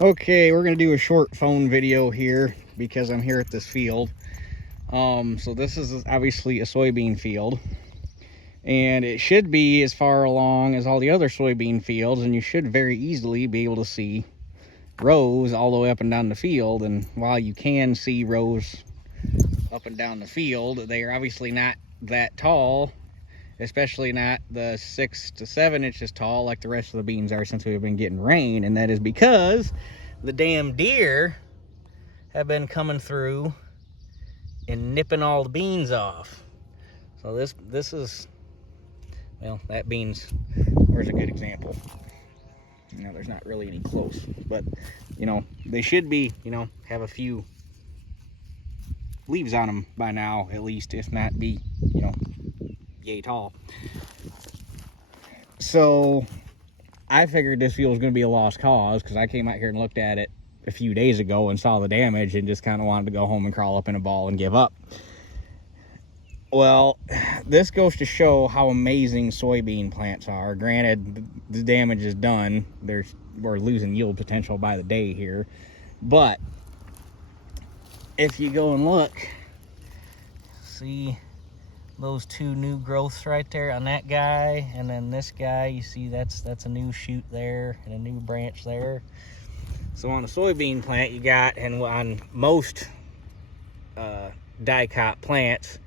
Okay, we're gonna do a short phone video here because I'm here at this field. So this is obviously a soybean field, and it should be as far along as all the other soybean fields, and you should very easily be able to see rows all the way up and down the field. And while you can see rows up and down the field, they are obviously not that tall, especially not the 6 to 7 inches tall like the rest of the beans are, since we've been getting rain. And that is because the damn deer have been coming through and nipping all the beans off. So this is, well, that beans, there's a good example. Now there's not really any close, but you know, they should be, you know, have a few leaves on them by now, at least, if not be, you know, yay tall. So I figured this field was going to be a lost cause because I came out here and looked at it a few days ago and saw the damage and just kind of wanted to go home and crawl up in a ball and give up. Well, this goes to show how amazing soybean plants are. Granted, the damage is done. We're losing yield potential by the day here. But if you go and look, see those two new growths right there on that guy, and then this guy, you see that's a new shoot there and a new branch there. So on a soybean plant you got, and on most dicot plants,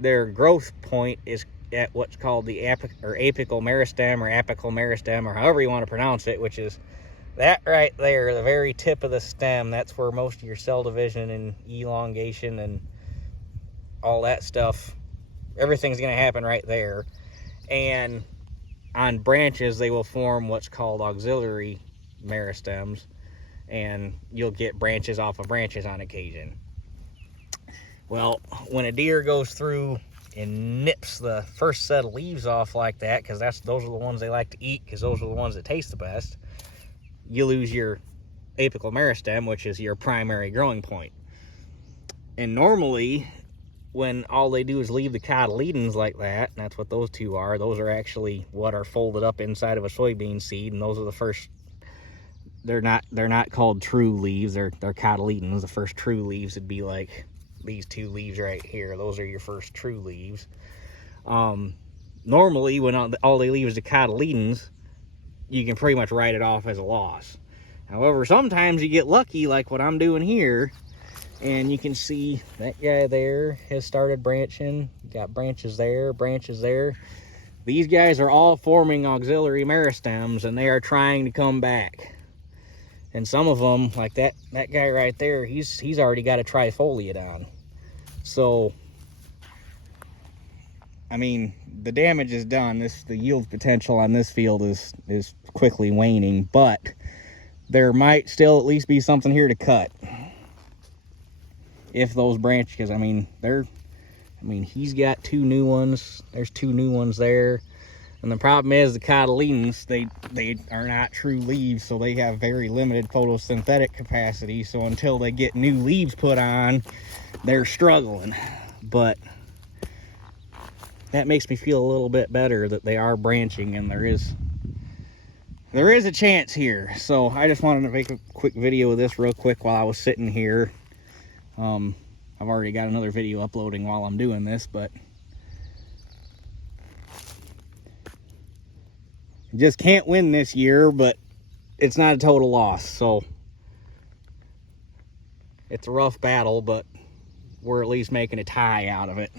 their growth point is at what's called the apical meristem, or apical meristem, or however you want to pronounce it, which is that right there, the very tip of the stem. That's where most of your cell division and elongation and all that stuff, everything's going to happen right there. And on branches, they will form what's called auxiliary meristems, and you'll get branches off of branches on occasion. Well, when a deer goes through and nips the first set of leaves off like that, because those are the ones they like to eat, because those are the ones that taste the best, you lose your apical meristem, which is your primary growing point. And normally, when all they do is leave the cotyledons like that, and that's what those two are, those are actually what are folded up inside of a soybean seed, and those are the first, they're not called true leaves, they're cotyledons. The first true leaves would be like these two leaves right here. Those are your first true leaves. Normally, when all they leave is the cotyledons, you can pretty much write it off as a loss. However, sometimes you get lucky, like what I'm doing here, and you can see that guy there has started branching. You got branches there, branches there. These guys are all forming auxiliary meristems, and they are trying to come back. And some of them, like that guy right there, he's already got a trifoliate on. So, I mean, the damage is done. The yield potential on this field is quickly waning, but there might still at least be something here to cut. If those branches, because I mean, he's got two new ones. There's two new ones there. And the problem is the cotyledons, they are not true leaves, so they have very limited photosynthetic capacity. So until they get new leaves put on, they're struggling. But that makes me feel a little bit better that they are branching, and there is a chance here. So I just wanted to make a quick video of this real quick while I was sitting here. I've already got another video uploading while I'm doing this, but just can't win this year, but it's not a total loss. So it's a rough battle, but we're at least making a tie out of it.